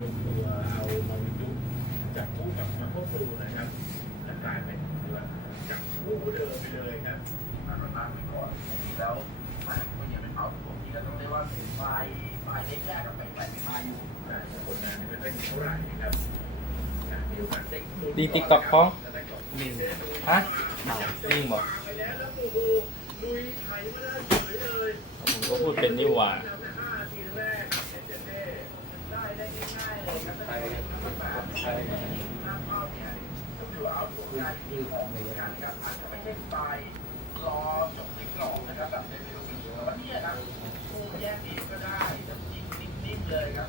ตัวเอามาวิจุจากคู่กับมาโคปรูนะครับและกลายเป็นตัวจากคู่เดิมไปเลยครับมาลดน้ำไปก่อนตรงนี้แล้วมาคนยังเไม่เผาผมนี่ก็ต้องเรียกว่าเป็นไฟไฟเล็กแรกกับไฟใหญ่ไม่มาอยู่แต่ผลงานเป็นได้เท่าไหร่นะครับดีติ๊กตอกพ้องหนึ่งฮะเมาลิงบอกผมก็พูดเป็นนี่หว่า ยคนไทยคือของเมย์นะครับอาจจะไม่ได้ไปรอจบติ๊กหลอกนะครับแบบเซนเซอร์ซีแวันนี่ยครับคู่แยกดีก็ได้จริงนิ่มๆเลยครับ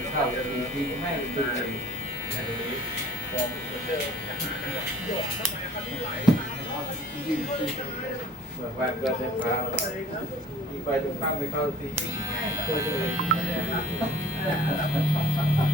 ำเข้าสิทธิให้ตายเมื่อวานก็ได้พาอีกไปถูกตั้งไปเข้าสิทธิตัวเอง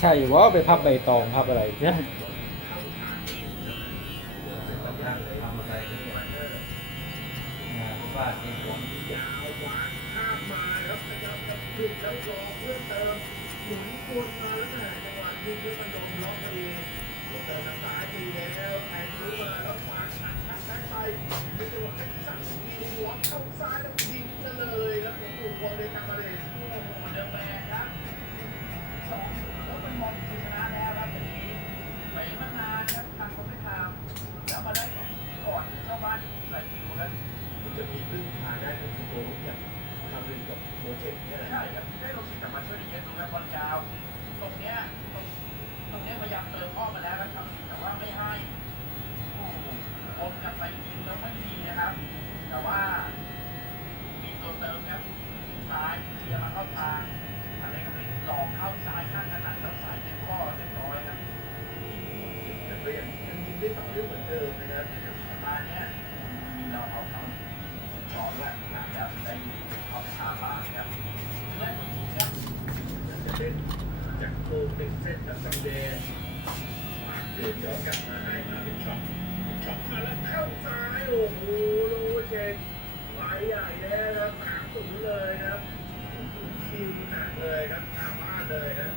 ใช่ว่าไปพับใบตองพับอะไรเนี่ย มองชนะแล้วครับตรงนีไปมานานครับ เรื่องของเรื่องเหมือนเดิมนะครับสัปดาห์นี้มีเราเอาคำสอนและหลักการได้ยินข้อคาบาครับและครับจะเป็นจากโคเป็นเส้นจากสังเดนมาเดิยอดกลับมาให้มาเป็นช็อตช็อตมาแล้วเข้าซ้ายโอ้โหโลเชนหมใหญ่แน่นะสามสูงเลยนะคิวหนักเลยครับคาบ้าเลยนะ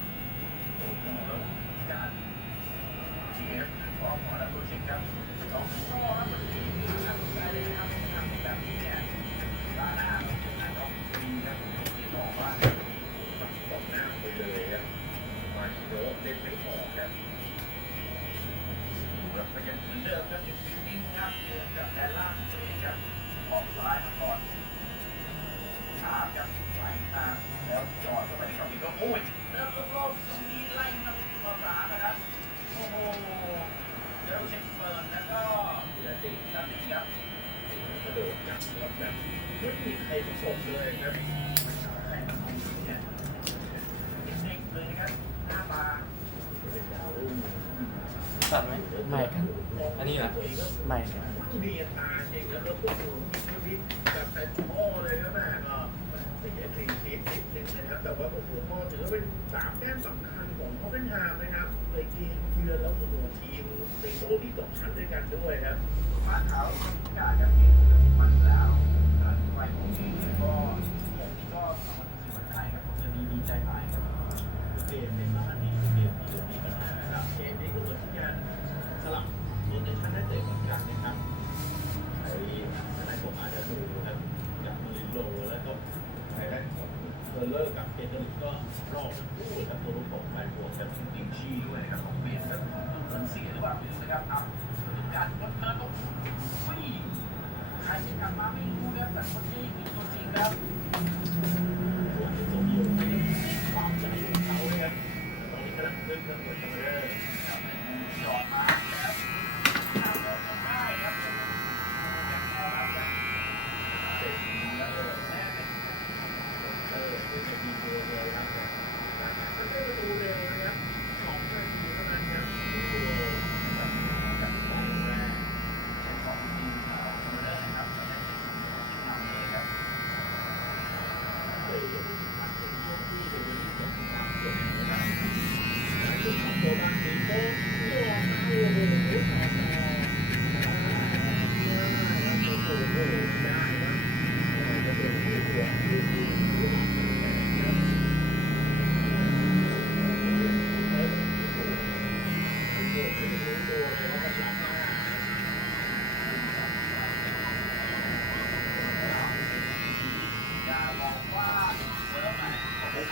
รับแต่ว่าโอ้โหพ่อถือว่าเป็นสามแต้มสำคัญของเขาเป็นฮามนะครับในเกมเยือนแล้วโอ้โหทีมในโซนที่ตกชั้นด้วยกันด้วยครับม้าขาวกาจะมีมัน บวกกับอลครับทีมชีด้วยนะครับของเบียดครับเงินเสียหรือเปล่าไม่รู้นะครับอ้าวการรถเธอก็วิ่งใครจะกลับมาไม่รู้นะแต่คนนี้มีตัวจริงครับ ส่วนในโซนนี้ไม่ได้ความใจของเขาเลยครับตอนนี้กำลังขึ้นเครื่องบนเทอร์เลอร์ หยอดมาแล้วทำเราทำได้ครับจากแนวรับครับ เสร็จแล้วเออ แม่เป็น เออคือจะมีตัวเร็วครับแต่ถ้าได้ประตูเร็วนะครับสองนาทีเท่านั้นครับโอ้โห จากสองแรกเป็นของทีมเราเทอร์เลอร์นะครับจะได้เป็นทีมนำเองครับ เฮ้ยปัดเป็นช่วงที่เดวิดจะทำตามกฎนะครับแล้วก็ทำตัวบางทีโต้โยนมาโอ้โหต่อต่อโอ้โหได้ครับจะเป็นผู้ตรวจผู้ที่ผู้นำเป็นแข่งครับโอ้โหโอ้โหไม่รู้ตัวเลยว่ามันรับหน้า อย่าบอกว่าเซิร์ฟไหน ไ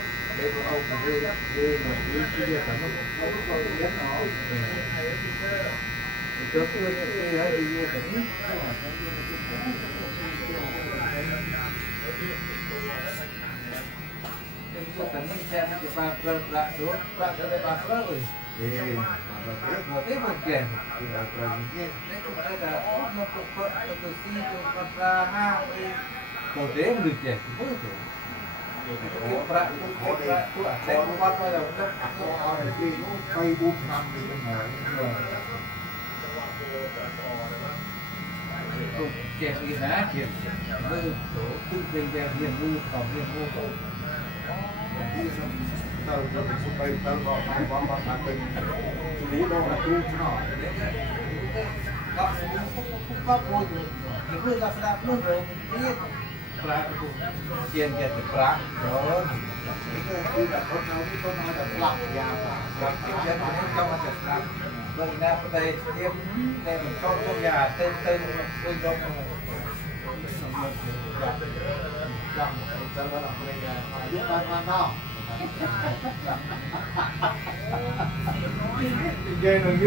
รามันจะเป็นที่มันจำว่าตายกับเดินย้อนแล้วก็ต้องลงสองเลยนะโอ้อันเป็นยอมไปหาจากอ่าเลยคือเขาพ ប្រាក់ពួកប្រាក់ពួកអកលវត្តមកដល់ទឹកអកលអរទីនោះ3 4ឆ្នាំពីហ្នឹងហើយទុកចេះរៀនណាទៀតមើលទុកពេញតែរៀនមើលក៏រៀនមើលទៅទីសំដៅទៅទៅទៅមកបានបងបងបានទៅនេះដល់មកទូឆ្នោតក៏គុំគុំក៏មកទៅគឺថាស្ដាប់នោះរឿងទៀត ยนที่ผมเป็นก็แต่ไม่แช่นะจะมาเปล่าเปล่าดูเปล่าจะได้มาเปล่าเลยเอ๊ะมาเปล่าเปล่าเอ๊ะมันแก่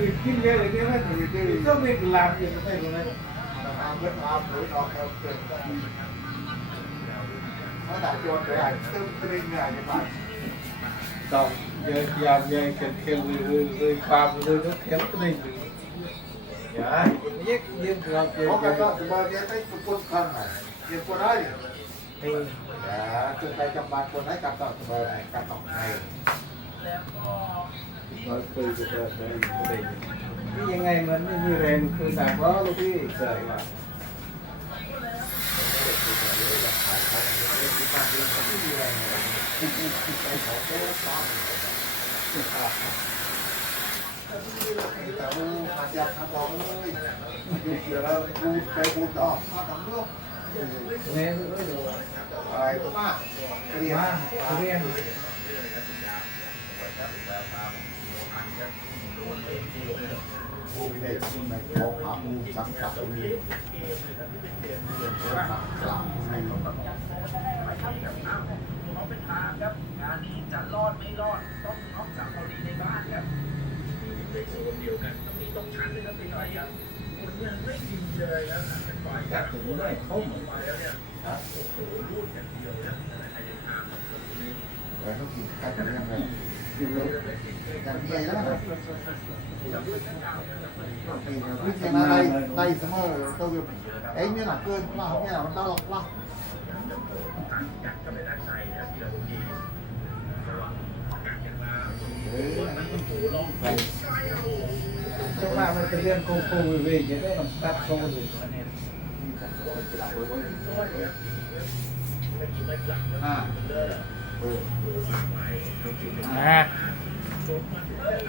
ที่เราเปล่าอย่างเงี้ยนี่ก็มาได้อ๋อมันก็เปิดตัวซีตัวปลาห้าไปตัวเด้งหรืาเลือดตามอน้องเอลเกิดตั้งแต่โยนไปอะซึ่งตรึงเนี่ยยัไงตองยายยามเกิดเขียนเลยเลยความเลยก็เขียนตรึงยายยิ่งยิ่งเราเกิดเพราะว่าสบายใจได้ทุกคนข้งไหนยิ่งคนได้นะคือไปจับบาดคนไหนกับต่อไปกับต่อไปแล้วก็ร้ปจะได้ไม่ นี่ยังไงมันไม่มีแรงคือหนักว่าลูกพี่เสยว่าแต่ว่าอาจารย์ทำบอกเลยอยู่เดี๋ยวเราดูไปบูต่อมาทำลูกแม่ก็ไม่รู้อะไรก็มาเรียนเรียน ผู้ใดที่ไม่ขอหามูสังกัดมีเรียนเรื่องสังกัดให้เขาเป็นทางครับงานนี้จะรอดไม่รอดต้องน็อกจากเราดีในบ้านครับในโซนเดียวกันต้องมีตรงชั้นเลยครับพี่ชายครับคนยังไม่ดีเลยนะเป็นฝ่ายอยากถึงได้เขามาแล้วเนี่ยโอ้โหรูดอย่างเดียวนะใครจะทำตรงนี้แต่ต้องกินข้าวกันยังไงกินเลยอย่างใหญ่แล้วนะปีนวิจารณ์อะไรได้เสมอตัวเอ้ยเนี่ยหนักเกินกันต้องหลอกล่ะกัดเข้าไปด้านในนะทีละทีกัดกันมาเฮ้ยอันนี้มันถูลงไปจัง หวะมันเป็นเรื่องโค้งๆเว้ยๆจะได้มันตัดตรงเล ยอ่าอ่า